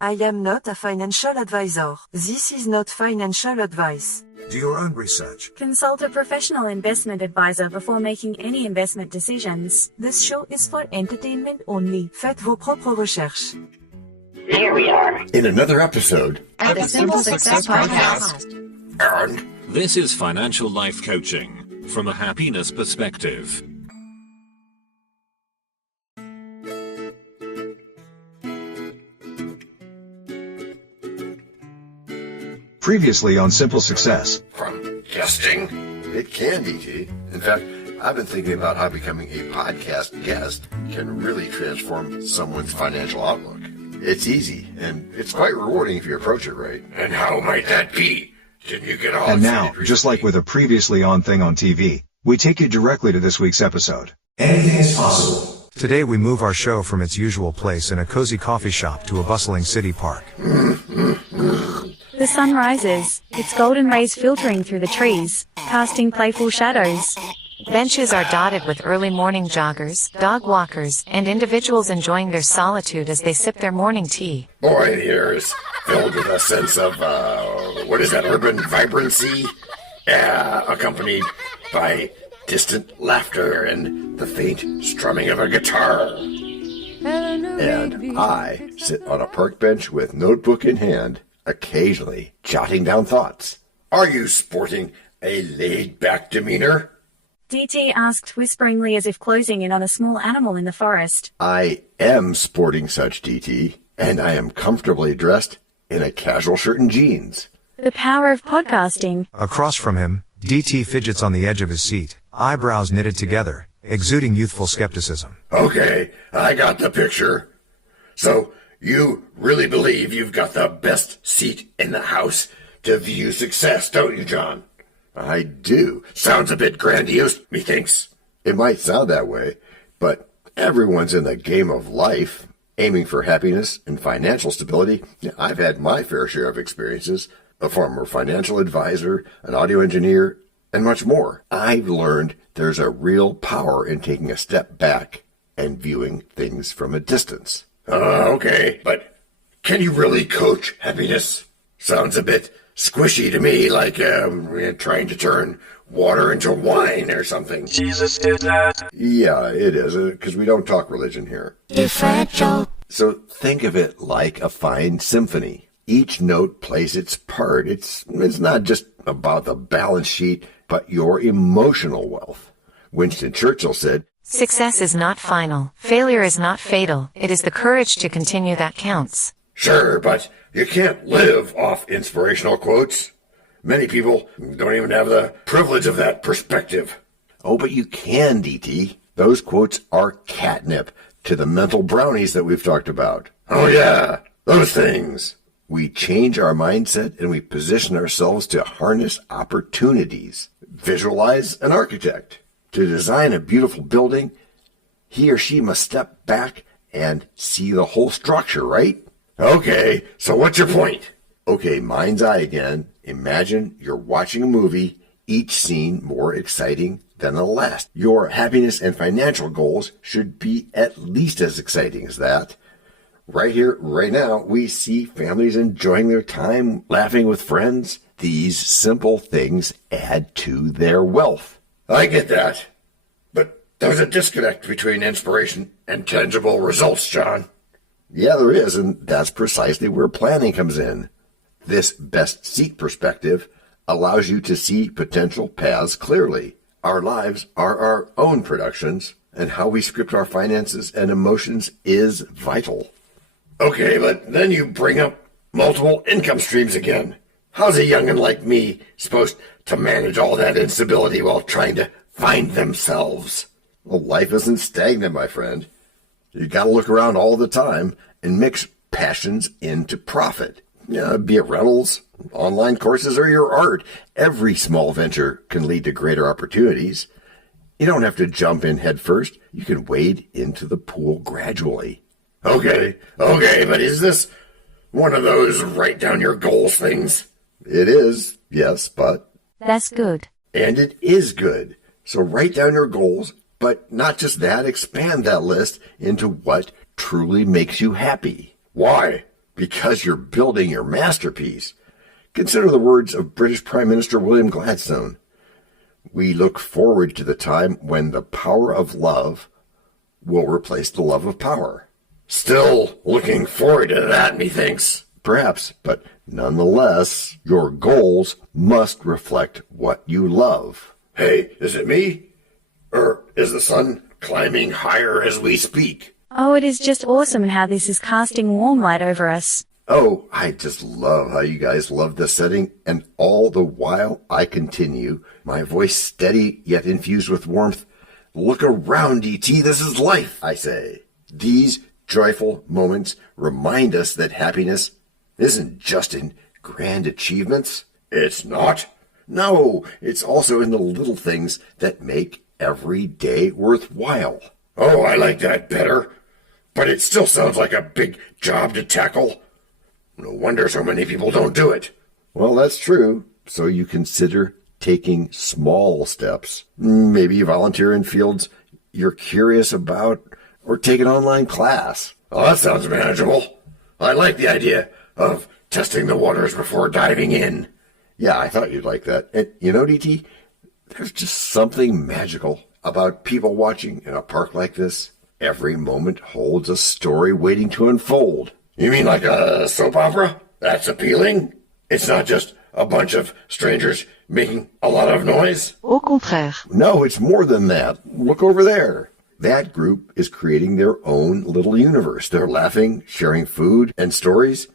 I am not a financial advisor. This is not financial advice. Do your own research. Consult a professional investment advisor before making any investment decisions. This show is for entertainment only. Faites vos propres recherches. Here we are in another episode of the Simple Success Podcast. And this is financial life coaching from a happiness perspective. Previously on Simple Success. From guesting, it can, DT. In fact, I've been thinking about how becoming a podcast guest can really transform someone's financial outlook. It's easy, and it's quite rewarding if you approach it right. And how might that be? Didn't you get all And now, excited just like with a previously on thing on TV, we take you directly to this week's episode. Anything is possible. Today we move our show from its usual place in a cozy coffee shop to a bustling city park. The sun rises, its golden rays filtering through the trees, casting playful shadows. Benches are dotted with early morning joggers, dog walkers, and individuals enjoying their solitude as they sip their morning tea. Boy, the air is filled with a sense of, urban vibrancy? Yeah, accompanied by distant laughter and the faint strumming of a guitar. And I sit on a park bench with notebook in hand, occasionally jotting down thoughts. Are you sporting a laid-back demeanor? DT asked whisperingly as if closing in on a small animal in the forest. I am sporting such, DT, and I am comfortably dressed in a casual shirt and jeans. The power of podcasting. Across from him, DT fidgets on the edge of his seat, eyebrows knitted together, exuding youthful skepticism. Okay, I got the picture. So, you really believe you've got the best seat in the house to view success, don't you, John? I do. Sounds a bit grandiose, methinks. It might sound that way, but everyone's in the game of life, aiming for happiness and financial stability. I've had my fair share of experiences, a former financial advisor, an audio engineer, and much more. I've learned there's a real power in taking a step back and viewing things from a distance. Okay, but can you really coach happiness? Sounds a bit squishy to me, like trying to turn water into wine or something. Jesus did that. Yeah, it is, because we don't talk religion here. You're fragile. So think of it like a fine symphony. Each note plays its part. It's not just about the balance sheet, but your emotional wealth. Winston Churchill said, Success is not final. Failure is not fatal. It is the courage to continue that counts. Sure, but you can't live off inspirational quotes. Many people don't even have the privilege of that perspective. Oh, but you can, DT. Those quotes are catnip to the mental brownies that we've talked about. Oh yeah, those things. We change our mindset and we position ourselves to harness opportunities. Visualize an architect. To design a beautiful building, he or she must step back and see the whole structure, right? Okay, so what's your point? Okay, mind's eye again. Imagine you're watching a movie, each scene more exciting than the last. Your happiness and financial goals should be at least as exciting as that. Right here, right now, we see families enjoying their time, laughing with friends. These simple things add to their wealth. I get that. But there's a disconnect between inspiration and tangible results, John. Yeah, there is, and that's precisely where planning comes in. This best seat perspective allows you to see potential paths clearly. Our lives are our own productions, and how we script our finances and emotions is vital. Okay, but then you bring up multiple income streams again. How's a young'un like me supposed to manage all that instability while trying to find themselves? Well, life isn't stagnant, my friend. You gotta look around all the time and mix passions into profit. Be it rentals, online courses, or your art. Every small venture can lead to greater opportunities. You don't have to jump in head first. You can wade into the pool gradually. Okay, but is this one of those write down your goals things? It is, yes, but... That's good. And it is good. So write down your goals, but not just that, expand that list into what truly makes you happy. Why? because you're building your masterpiece. Consider the words of British Prime Minister William Gladstone. We look forward to the time when the power of love will replace the love of power. Still looking forward to that, methinks. Perhaps, but nonetheless, your goals must reflect what you love. Hey, is it me? Or is the sun climbing higher as we speak? Oh, it is just awesome how this is casting warm light over us. Oh, I just love how you guys love the setting, and all the while I continue, my voice steady yet infused with warmth. Look around, E.T., this is life, I say. These joyful moments remind us that happiness isn't just in grand achievements. It's not. No, it's also in the little things that make every day worthwhile. Oh, I like that better. But it still sounds like a big job to tackle. No wonder so many people don't do it. Well, that's true. So you consider taking small steps. Maybe volunteer in fields you're curious about, or take an online class. Oh, that sounds manageable. I like the idea of testing the waters before diving in. Yeah, I thought you'd like that. And you know, DT, there's just something magical about people watching in a park like this. Every moment holds a story waiting to unfold. You mean like a soap opera? That's appealing? It's not just a bunch of strangers making a lot of noise? Au contraire. No, it's more than that. Look over there. That group is creating their own little universe. They're laughing, sharing food and stories.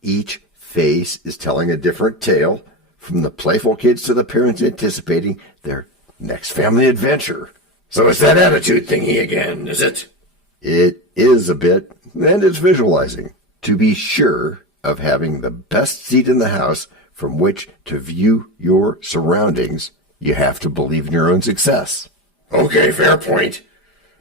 Each face is telling a different tale, from the playful kids to the parents anticipating their next family adventure. So it's that attitude thingy again, is it? It is a bit, and it's visualizing. To be sure of having the best seat in the house from which to view your surroundings, you have to believe in your own success. Okay, fair point.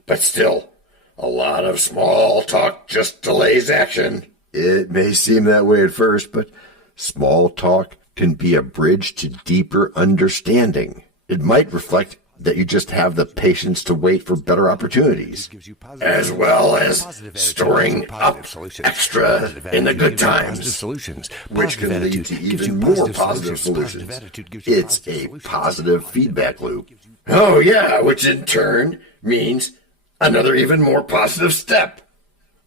But still, a lot of small talk just delays action. It may seem that way at first, but small talk can be a bridge to deeper understanding. It might reflect that you just have the patience to wait for better opportunities, as well as storing up extra in the good times, which can lead to even more positive solutions. It's a positive feedback loop. Oh yeah, which in turn means another even more positive step.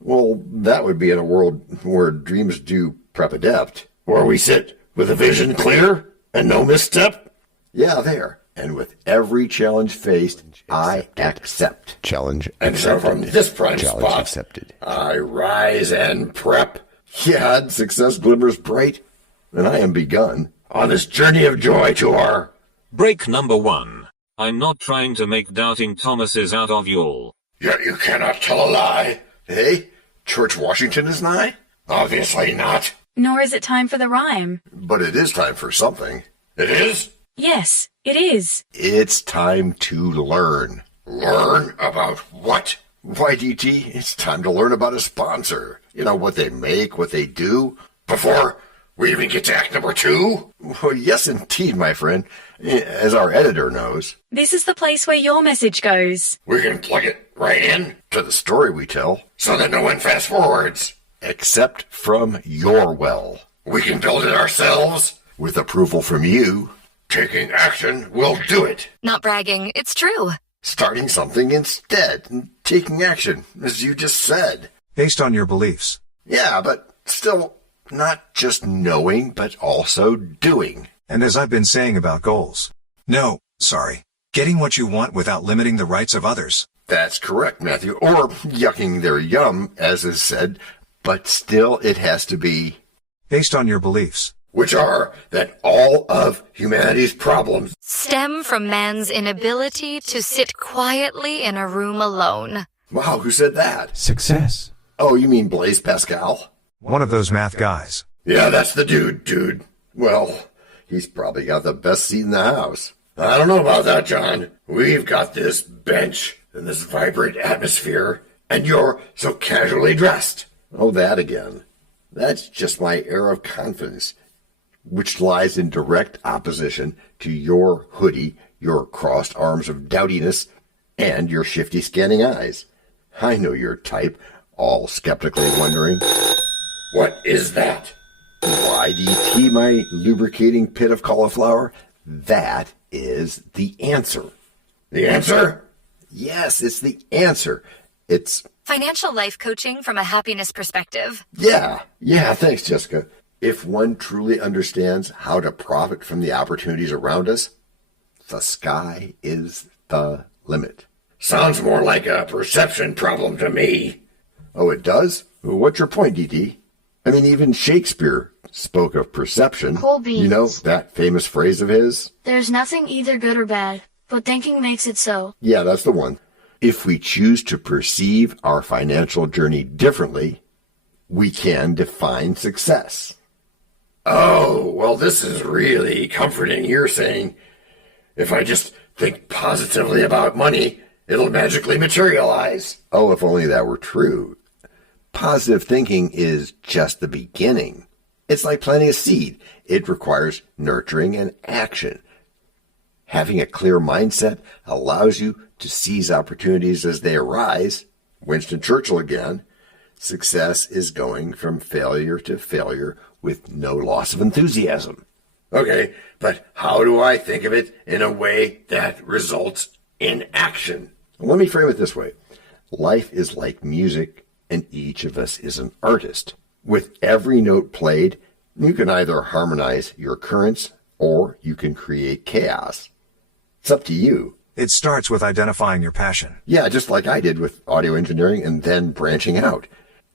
Well, that would be in a world where dreams do prep adept, where we sit with a vision clear and no misstep. Yeah, there. And with every challenge faced, I accept. Challenge accepted. And so from this prime Challenge spot, accepted. I rise and prep. Yeah, success glimmers bright, and I am begun on this journey of joy to our... Break number 1. I'm not trying to make doubting Thomases out of y'all. Yet you cannot tell a lie. Hey, Church Washington is nigh? Obviously not. Nor is it time for the rhyme. But it is time for something. It is? Yes, it is. It's time to learn. Learn about what? Why, DT, it's time to learn about a sponsor. You know, what they make, what they do. Before we even get to act number 2? Well, yes, indeed, my friend. As our editor knows. This is the place where your message goes. We can plug it right in to the story we tell, so that no one fast forwards. Except from your well. We can build it ourselves, with approval from you. Taking action will do it. Not bragging, it's true. Starting something instead, and taking action, as you just said. Based on your beliefs. Yeah, but still not just knowing, but also doing. And as I've been saying about goals. No, sorry. Getting what you want without limiting the rights of others. That's correct, Matthew. Or yucking their yum, as is said. But still, it has to be... Based on your beliefs. Which are that all of humanity's problems Stem from man's inability to sit quietly in a room alone. Wow, who said that? Success. Oh, you mean Blaise Pascal? One of those math guys. Yeah, that's the dude. Well, he's probably got the best seat in the house. I don't know about that, John. We've got this bench and this vibrant atmosphere, and you're so casually dressed. Oh, that again. That's just my air of confidence, which lies in direct opposition to your hoodie, your crossed arms of doubtiness, and your shifty scanning eyes. I know your type, all skeptically wondering. What is that? Why, DT, my lubricating pit of cauliflower? That is the answer. The answer? Yes, it's the answer. It's... Financial life coaching from a happiness perspective. Yeah, thanks, Jessica. If one truly understands how to profit from the opportunities around us, the sky is the limit. Sounds more like a perception problem to me. Oh, it does? What's your point, DT? I mean, even Shakespeare spoke of perception. Cold beans. You know that famous phrase of his? There's nothing either good or bad, but thinking makes it so. Yeah, that's the one. If we choose to perceive our financial journey differently, we can define success. Oh, well, this is really comforting. You're saying if I just think positively about money, it'll magically materialize. Oh, if only that were true. Positive thinking is just the beginning. It's like planting a seed. It requires nurturing and action. Having a clear mindset allows you to seize opportunities as they arise. Winston Churchill again. Success is going from failure to failure with no loss of enthusiasm. Okay, but how do I think of it in a way that results in action? Let me frame it this way. Life is like music, and each of us is an artist. With every note played, you can either harmonize your currents or you can create chaos. It's up to you. It starts with identifying your passion. Yeah, just like I did with audio engineering and then branching out.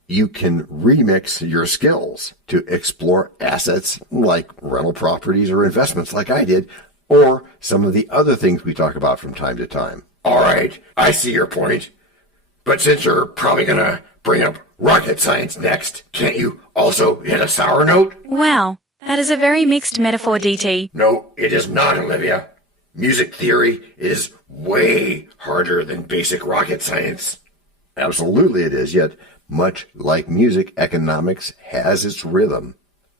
You can remix your skills to explore assets like rental properties or investments like I did, or some of the other things we talk about from time to time. All right, I see your point. But since you're probably going to bring up rocket science next, can't you also hit a sour note? Wow, that is a very mixed metaphor, DT. No, it is not, Olivia. Music theory is way harder than basic rocket science. Absolutely it is, yet much like music, economics has its rhythm.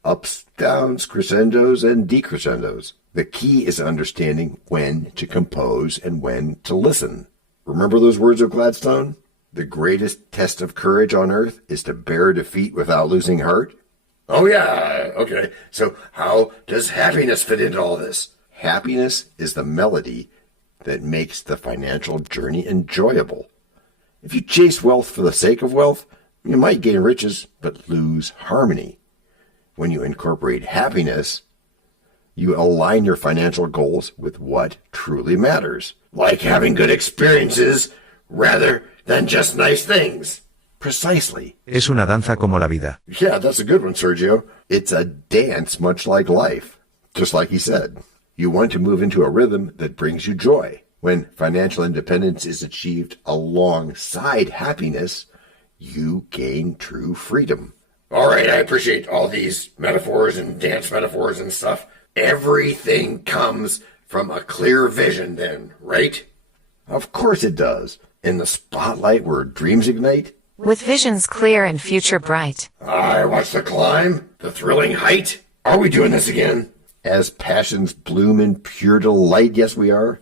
Ups, downs, crescendos, and decrescendos. The key is understanding when to compose and when to listen. Remember those words of Gladstone? The greatest test of courage on earth is to bear defeat without losing heart? Oh yeah, okay. So how does happiness fit into all this? Happiness is the melody that makes the financial journey enjoyable. If you chase wealth for the sake of wealth, you might gain riches, but lose harmony. When you incorporate happiness, you align your financial goals with what truly matters. Like having good experiences rather than just nice things. Precisely. Es una danza como la vida. Yeah, that's a good one, Sergio. It's a dance much like life. Just like he said. You want to move into a rhythm that brings you joy. When financial independence is achieved alongside happiness, you gain true freedom. All right, I appreciate all these metaphors and dance metaphors and stuff. Everything comes from a clear vision then, right? Of course it does. In the spotlight where dreams ignite. With visions clear and future bright. I watch the climb, the thrilling height. Are we doing this again? As passions bloom in pure delight, yes we are.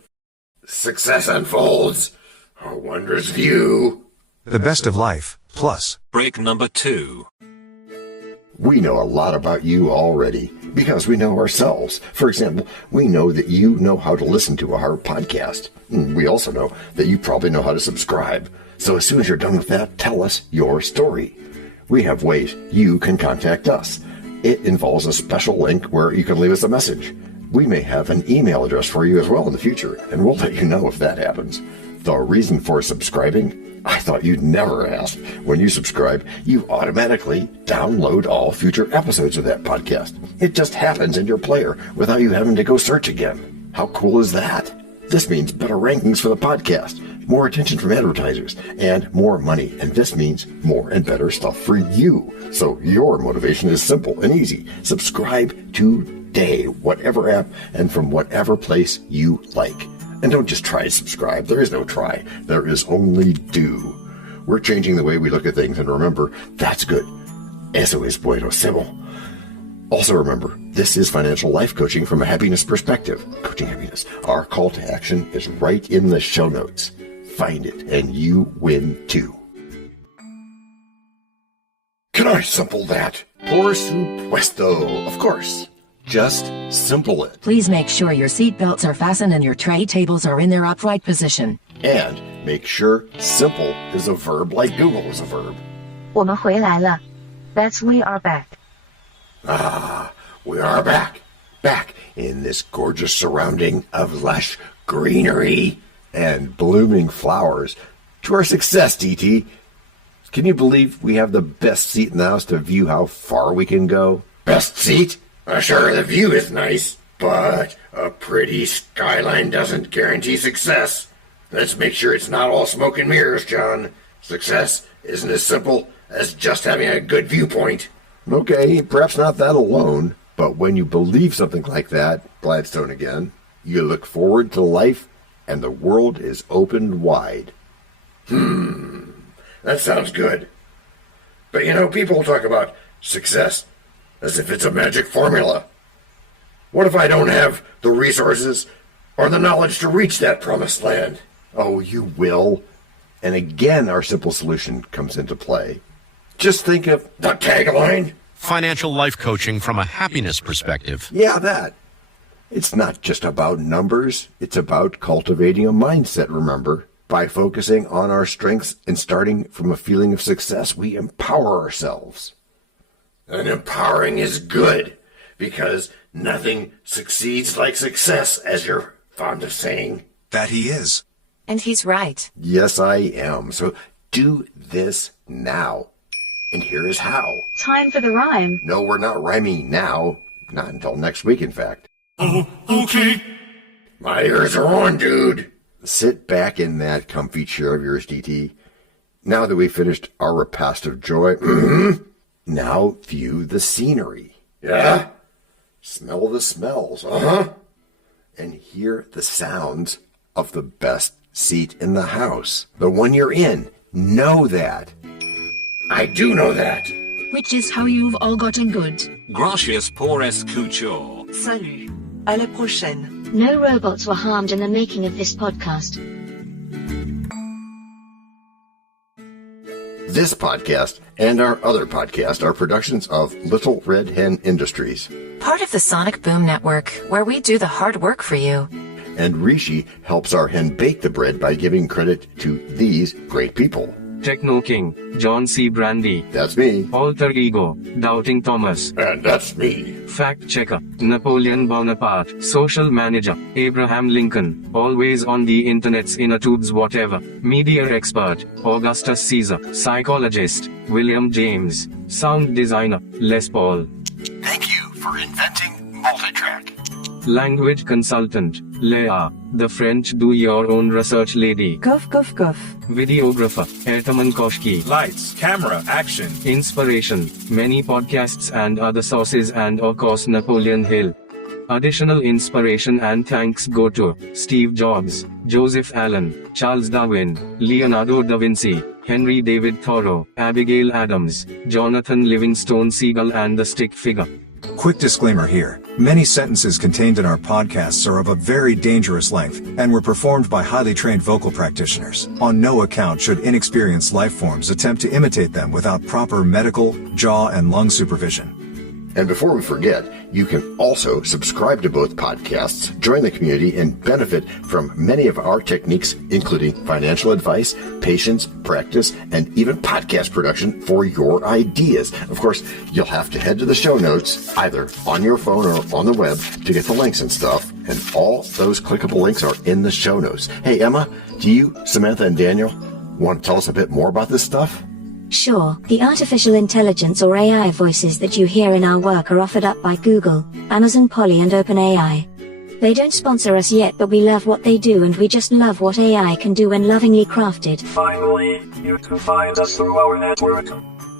Success unfolds, a wondrous view. The best of life, plus. Break number 2. We know a lot about you already because we know ourselves. For example, we know that you know how to listen to our podcast. We also know that you probably know how to subscribe. So as soon as you're done with that, tell us your story. We have ways you can contact us. It involves a special link where you can leave us a message. We may have an email address for you as well in the future, and we'll let you know if that happens. The reason for subscribing? I thought you'd never ask. When you subscribe, you automatically download all future episodes of that podcast. It just happens in your player without you having to go search again. How cool is that? This means better rankings for the podcast, more attention from advertisers, and more money. And this means more and better stuff for you. So your motivation is simple and easy. Subscribe today, whatever app and from whatever place you like. And don't just try to subscribe. There is no try. There is only do. We're changing the way we look at things, and remember, that's good. Eso es buenísimo. Also remember, this is financial life coaching from a happiness perspective. Coaching happiness. Our call to action is right in the show notes. Find it, and you win too. Can I simple that? Por supuesto, of course. Just simple it. Please make sure your seat belts are fastened and your tray tables are in their upright position. And make sure simple is a verb like Google is a verb. 我们回来了. That's we are back. Ah, we are back. Back in this gorgeous surrounding of lush greenery and blooming flowers. To our success, DT. Can you believe we have the best seat in the house to view how far we can go? Best seat? Sure, the view is nice, but a pretty skyline doesn't guarantee success. Let's make sure it's not all smoke and mirrors, John. Success isn't as simple as just having a good viewpoint. Okay, perhaps not that alone, but when you believe something like that, Gladstone again, you look forward to life and the world is opened wide. That sounds good. But people talk about success as if it's a magic formula. What if I don't have the resources or the knowledge to reach that promised land? Oh, you will. And again, our simple solution comes into play. Just think of the tagline. Financial life coaching from a happiness perspective. Yeah, that. It's not just about numbers. It's about cultivating a mindset, remember. By focusing on our strengths and starting from a feeling of success, we empower ourselves. And empowering is good, because nothing succeeds like success, as you're fond of saying. That he is. And he's right. Yes, I am. So do this now. And here is how. Time for the rhyme. No, we're not rhyming now. Not until next week, in fact. Oh, okay. My ears are on, dude. Sit back in that comfy chair of yours, DT. Now that we've finished our repast of joy, now view the scenery. Yeah? Smell the smells, and hear the sounds of the best seat in the house. The one you're in. Know that. I do know that. Which is how you've all gotten good. Gracias por escuchar. Salut. À la prochaine. No robots were harmed in the making of this podcast. This podcast and our other podcast are productions of Little Red Hen Industries. Part of the Sonic Boom Network, where we do the hard work for you. And Rishi helps our hen bake the bread by giving credit to these great people. Techno King, John Brandy. That's me. Alter Ego, Doubting Thomas. And that's me. Fact Checker, Napoleon Bonaparte. Social Manager, Abraham Lincoln. Always on the internet's inner tubes whatever. Media Expert, Augustus Caesar. Psychologist, William James. Sound Designer, Les Paul. Thank you for inventing multitrack. Language Consultant, Leah, the French do-your-own research lady. Cough, cough, cough. Videographer, Ertaman Koshki. Lights, camera, action. Inspiration, many podcasts and other sources, and of course Napoleon Hill. Additional inspiration and thanks go to Steve Jobs, Joseph Allen, Charles Darwin, Leonardo da Vinci, Henry David Thoreau, Abigail Adams, Jonathan Livingstone Seagull, and the Stick Figure. Quick disclaimer here. Many sentences contained in our podcasts are of a very dangerous length, and were performed by highly trained vocal practitioners. On no account should inexperienced life forms attempt to imitate them without proper medical, jaw, and lung supervision. And before we forget, you can also subscribe to both podcasts, join the community, and benefit from many of our techniques, including financial advice, patience, practice, and even podcast production for your ideas. Of course, you'll have to head to the show notes, either on your phone or on the web, to get the links and stuff. And all those clickable links are in the show notes. Hey, Emma, do you, Samantha, and Daniel want to tell us a bit more about this stuff? Sure, the artificial intelligence or AI voices that you hear in our work are offered up by Google, Amazon Polly, and OpenAI. They don't sponsor us yet, but we love what they do, and we just love what AI can do when lovingly crafted. Finally, you can find us through our network.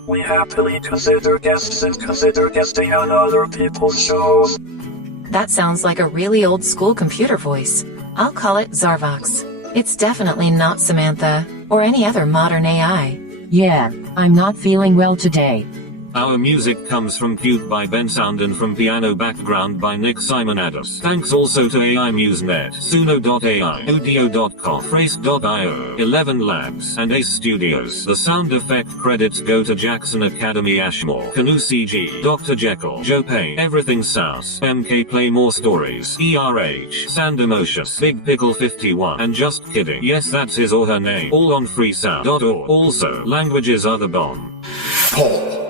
We happily consider guests and consider guesting on other people's shows. That sounds like a really old school computer voice. I'll call it Zarvox. It's definitely not Samantha, or any other modern AI. Yeah, I'm not feeling well today. Our music comes from Cute by Ben Sound and from Piano Background by Nick Simonados. Thanks also to AI MuseNet, Suno.ai, Audio.com, Phrase.io, 11 Labs, and Ace Studios. The sound effect credits go to Jackson Academy Ashmore, Canoe CG, Dr. Jekyll, Joe Payne, Everything South, MK Play More Stories, ERH, Sand Emotions, Big Pickle 51, and Just Kidding. Yes, that's his or her name. All on freesound.org. Also, languages are the bomb. Paul.